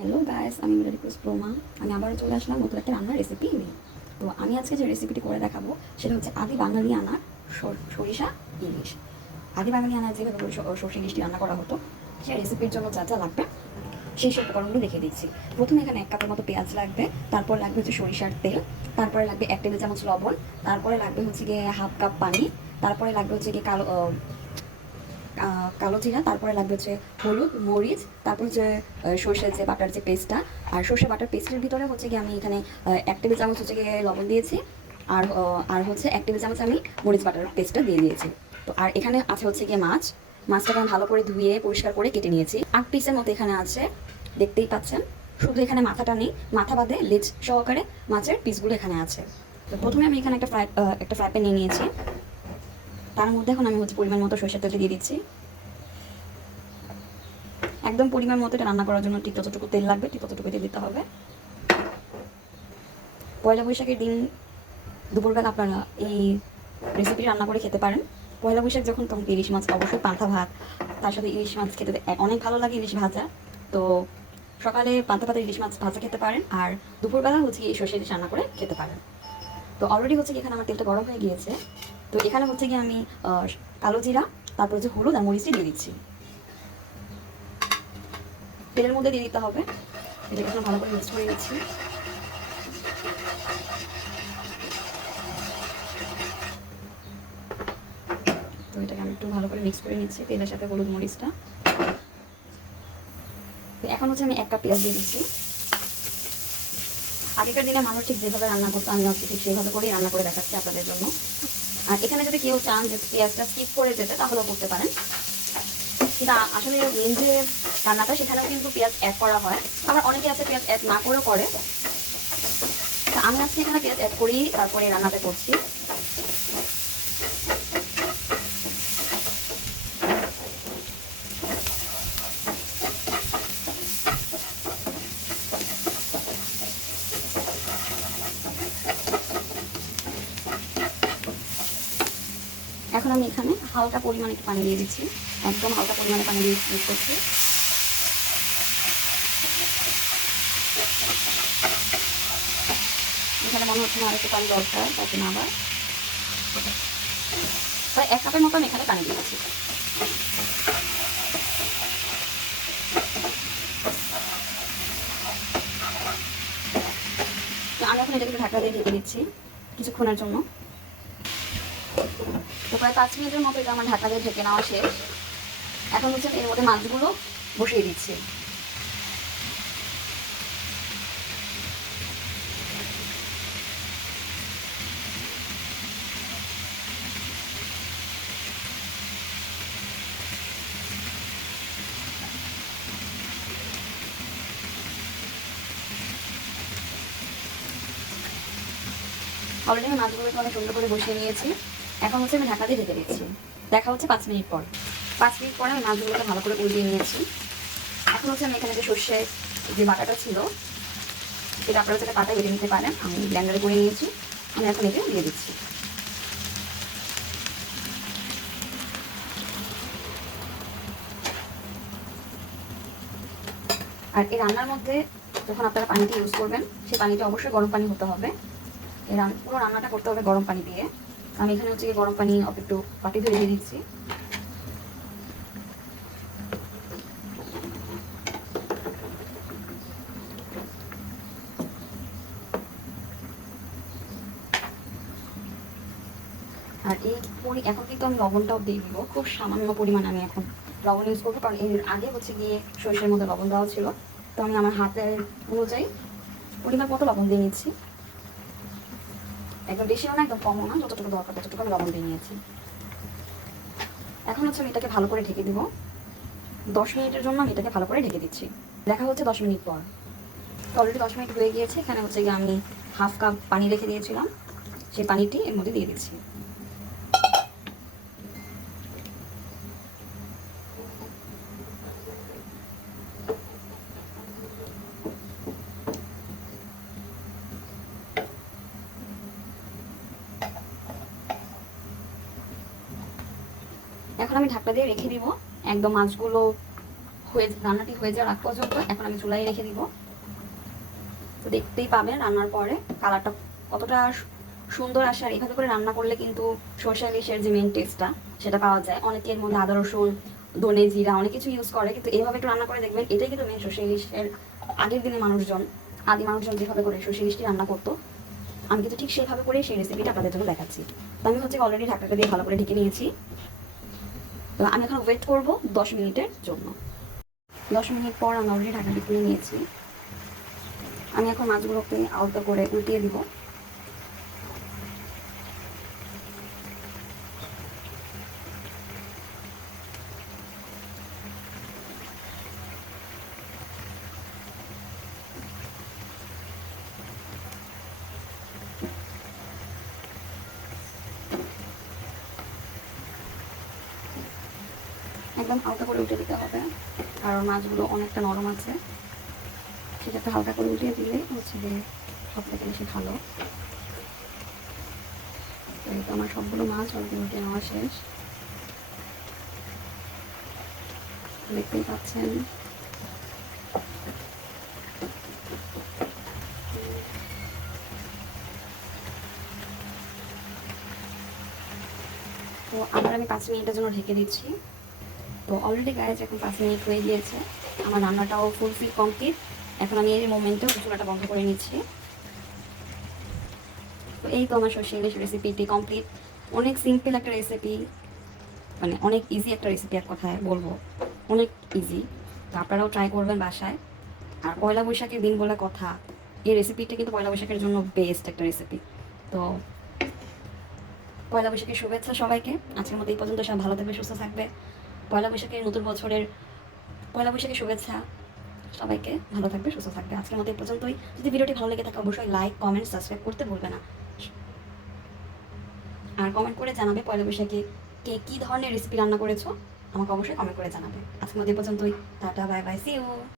Hello guys, আমি Mira request প্রোমা। আমি আবারও চলে আসলাম নতুন একটা রান্নার রেসিপি নিয়ে। তো আমি আজকে যে রেসিপিটি করে দেখাবো সেটা হচ্ছে আদি বাঙালি আনার সরিষা ইলিশ। আদি বাঙালি আনার যেভাবে করে সরষে ইলিশটি রান্না করা হতো, সেই রেসিপির জন্য যা যা লাগবে সেই সব উপকরণগুলো দেখে দিচ্ছি। প্রথমে এখানে 1 কাপের মতো পেঁয়াজ লাগবে, তারপর লাগবে হচ্ছে সরিষার তেল, তারপরে লাগবে 1 টেবিল চামচ লবণ, তারপরে লাগবে হচ্ছে গিয়ে 1/2 কাপ পানি, তারপরে লাগবে হচ্ছে গিয়ে কালো জিরা, তারপরে লাগবে হচ্ছে হলুদ, মরিচ, তারপর হচ্ছে সর্ষের যে বাটার যে পেস্টটা। আর সর্ষে বাটার পেস্টের ভিতরে হচ্ছে গিয়ে আমি এখানে 1 টেবিল চামচ হচ্ছে গিয়ে লবণ দিয়েছি। আর হচ্ছে 1 টেবিল চামচ আমি মরিচ বাটার পেস্টটা দিয়ে দিয়েছি। তো আর এখানে আছে হচ্ছে গিয়ে মাছটাকে আমি ভালো করে ধুয়ে পরিষ্কার করে কেটে নিয়েছি। 8 পিসের মতো এখানে আছে, দেখতেই পাচ্ছেন। শুধু এখানে মাথাটা নেই, মাথা বাদে লেজ সহকারে মাছের পিসগুলো এখানে আছে। তো প্রথমে আমি এখানে একটা ফ্রাই প্যান নিয়ে নিয়েছি। তার মধ্যে এখন আমি হচ্ছে পরিমাণ মতো সরষের তেলটা দিয়ে দিচ্ছি। একদম পরিমাণ মতো এটা রান্না করার জন্য ঠিক ততটুকু তেল লাগবে, ঠিক ততটুকু তেল দিতে হবে। পয়লা বৈশাখের দিন দুপুরবেলা আপনারা এই রেসিপি রান্না করে খেতে পারেন। পয়লা বৈশাখ যখন, তখন ইলিশ মাছ অবশ্যই পান্তা ভাত, তার সাথে ইলিশ মাছ খেতে অনেক ভালো লাগে, ইলিশ ভাজা। তো সকালে পান্তা ভাতের ইলিশ মাছ ভাজা খেতে পারেন, আর দুপুরবেলা হচ্ছে এই সর্ষে ইলিশ রান্না করে খেতে পারেন। তো অলরেডি হচ্ছে কি এখানে আমার তেলটা গরম হয়ে গিয়েছে। তো এখানে হচ্ছে কি আমি কালো জিরা, তারপর হচ্ছে হলুদ আর মরিচটি দিয়ে দিচ্ছি। তেলের মধ্যে দিয়ে দিতে হবে। এটাকে এখন ভালো করে মিক্স করে নিচ্ছি। তো এটাকে আমি একটু ভালো করে মিক্স করে নিচ্ছি তেলের সাথে হলুদ মরিচটা। তো এখন হচ্ছে আমি 1 কাপ পেঁয়াজ দিয়ে দিচ্ছি। আগেকার দিনে মানুষ ঠিক যেভাবে রান্না করতো, আমি হচ্ছে ঠিক সেভাবে করেই রান্না করে দেখাচ্ছি আপনাদের জন্য। আর এখানে যদি কেউ চান যে পেঁয়াজটা স্কিপ করে যেতে, তাহলেও করতে পারেন। কিন্তু আসলে মেন যে রান্নাটা, সেখানেও কিন্তু পেঁয়াজ অ্যাড করা হয়। আবার অনেকে আছে পেঁয়াজ অ্যাড না করেও করে। তো আমি আজকে এখানে পেঁয়াজ অ্যাড করেই তারপরে রান্নাটা করছি। এখন আমি এখানে হালকা পরিমাণে একটু পানি দিয়ে দিচ্ছি। একদম হালকা পরিমাণে পানি দিয়ে মিক্স করছি। এখানে মনে হচ্ছে না আর একটু পানি দরকার, তাতে না আবার প্রায় 1 কাপের মতো আমি এখানে পানি দিয়েছি। তো আমি এখন এটাকে ঢাকা দিয়ে ঢেকে দিচ্ছি কিছুক্ষণের জন্য। তো প্রায় 5 মিনিটের মতো এটা আমার ঢাকা দিয়ে ঢেকে নেওয়া শেষ। এখন হচ্ছে এর মধ্যে মাছগুলো বসিয়ে দিচ্ছি। অলরেডি আমি মাছগুলোকে অনেক সুন্দর করে বসিয়ে নিয়েছি। এখন হচ্ছে আমি ঢাকা দিয়ে ঢেকে দিচ্ছি। দেখা হচ্ছে 5 মিনিট পর। 5 মিনিট পরে আমি মাছগুলোকে ভালো করে উল্টিয়ে নিয়েছি। এখন হচ্ছে আমি এখানে যে সর্ষে যে বাটাটা ছিল, সেটা আপনারা হচ্ছে পাতায় বেটে নিতে পারেন। আমি ব্লেন্ডারে করে নিয়েছি। আমি এখন এটা দিয়ে দিচ্ছি। আর এই রান্নার মধ্যে যখন আপনারা পানিটা ইউজ করবেন, সেই পানিটা অবশ্যই গরম পানি হতে হবে। পুরো রান্নাটা করতে হবে গরম পানি দিয়ে। আমি এখানে হচ্ছে গরম পানি একটু বাটি ধরে দিয়ে দিচ্ছি। আর এখন কিন্তু আমি লবণটাও দিয়ে দিব, খুব সামান্য পরিমাণে আমি এখন লবণ ইউজ করবো, কারণ এর আগে হচ্ছে গিয়ে সরিষার মধ্যে লবণ দেওয়া ছিল। তো আমি আমার হাতের অনুযায়ী পরিমাণ মতো লবণ দিয়ে নিচ্ছি। একদম বেশিও না, একদম কমও না, যতটুকু দরকার ততটুকু আমি লবণ দিয়ে নিয়েছি। এখন হচ্ছে আমি এটাকে ভালো করে ঢেকে দিব। 10 মিনিটের জন্য আমি এটাকে ভালো করে ঢেকে দিচ্ছি। দেখা হচ্ছে 10 মিনিট পর। অলরেডি 10 মিনিট হয়ে গিয়েছে। এখানে হচ্ছে গিয়ে আমি 1/2 কাপ পানি রেখে দিয়েছিলাম, সেই পানিটি এর মধ্যে দিয়ে দিচ্ছি। এখন আমি ঢাকনা দিয়ে রেখে দিব। একদম মাছগুলো রান্নাটি হয়ে যাওয়ার আগ পর্যন্ত এখন আমি চুলায় রেখে দিব। তো দেখতেই পাবেন রান্নার পরে কালারটা কতটা সুন্দর আসে। আর এইভাবে করে রান্না করলে কিন্তু সরষে ইলিশের যে মেন টেস্টটা সেটা পাওয়া যায়। অনেকে এর মধ্যে আদা রসুন ধনে জিরা অনেক কিছু ইউজ করে, কিন্তু এইভাবে একটু রান্না করে দেখবেন এটাই কিন্তু মেন সরষে ইলিশের। আগের দিনে আদি মানুষজন যেভাবে করে সরষে ইলিশটি রান্না করতো, আমি কিন্তু ঠিক সেইভাবে করেই সেই রেসিপিটা আপনাদের জন্য দেখাচ্ছি। তো আমি হচ্ছে অলরেডি ঢাকনাটা দিয়ে ভালো করে ঢেকে নিয়েছি। তো আমি এখন ওয়েট করবো 10 মিনিটের জন্য। 10 মিনিট পর আমি অলরেডি ঢাকনাটি খুলে নিয়েছি। আমি এখন মাছগুলোকে আলতো করে উল্টিয়ে দিব। একদম হালকা করে উল্টে দিতে হবে, কারণ মাছগুলো অনেকটা নরম আছে। সেটাকে হালকা করে উল্টিয়ে দিলে হচ্ছে যে সব থেকে বেশি ভালো। তো এই তো আমার সবগুলো মাছ অলরেডি উল্টে নেওয়া শেষ, দেখতেই পাচ্ছেন। তো আবার আমি 5 মিনিটের জন্য ঢেকে দিচ্ছি। তো অলরেডি গাইজ এখন 5 মিনিট হয়ে গিয়েছে, আমার রান্নাটাও ফুলফিল কমপ্লিট। এখন আমি এই মোমেন্টে চুলাটা বন্ধ করে নিচ্ছি। তো এই তো আমার সরষে ইলিশ রেসিপিটি কমপ্লিট। অনেক সিম্পল একটা রেসিপি, মানে অনেক ইজি একটা রেসিপি, এক কথায় বলবো অনেক ইজি। তো আপনারাও ট্রাই করবেন বাসায়। আর পয়লা বৈশাখের দিন বলে কথা, এই রেসিপিটা কিন্তু পয়লা বৈশাখের জন্য বেস্ট একটা রেসিপি। তো পয়লা বৈশাখের শুভেচ্ছা সবাইকে। আজকের মতো এই পর্যন্ত, সব ভালো থাকবে সুস্থ থাকবে। পয়লা বৈশাখের নতুন বছরের পয়লা বৈশাখের শুভেচ্ছা সবাইকে। ভালো থাকবে সুস্থ থাকবে। আজকের মতো এই পর্যন্তই। যদি ভিডিওটি ভালো লেগে থাকে অবশ্যই লাইক কমেন্ট সাবস্ক্রাইব করতে ভুলবে না। আর কমেন্ট করে জানাবে পয়লা বৈশাখে কে কী ধরনের রেসিপি রান্না করেছো, আমাকে অবশ্যই কমেন্ট করে জানাবে। আজকের মতো এই পর্যন্তই। Tata bye bye, see you.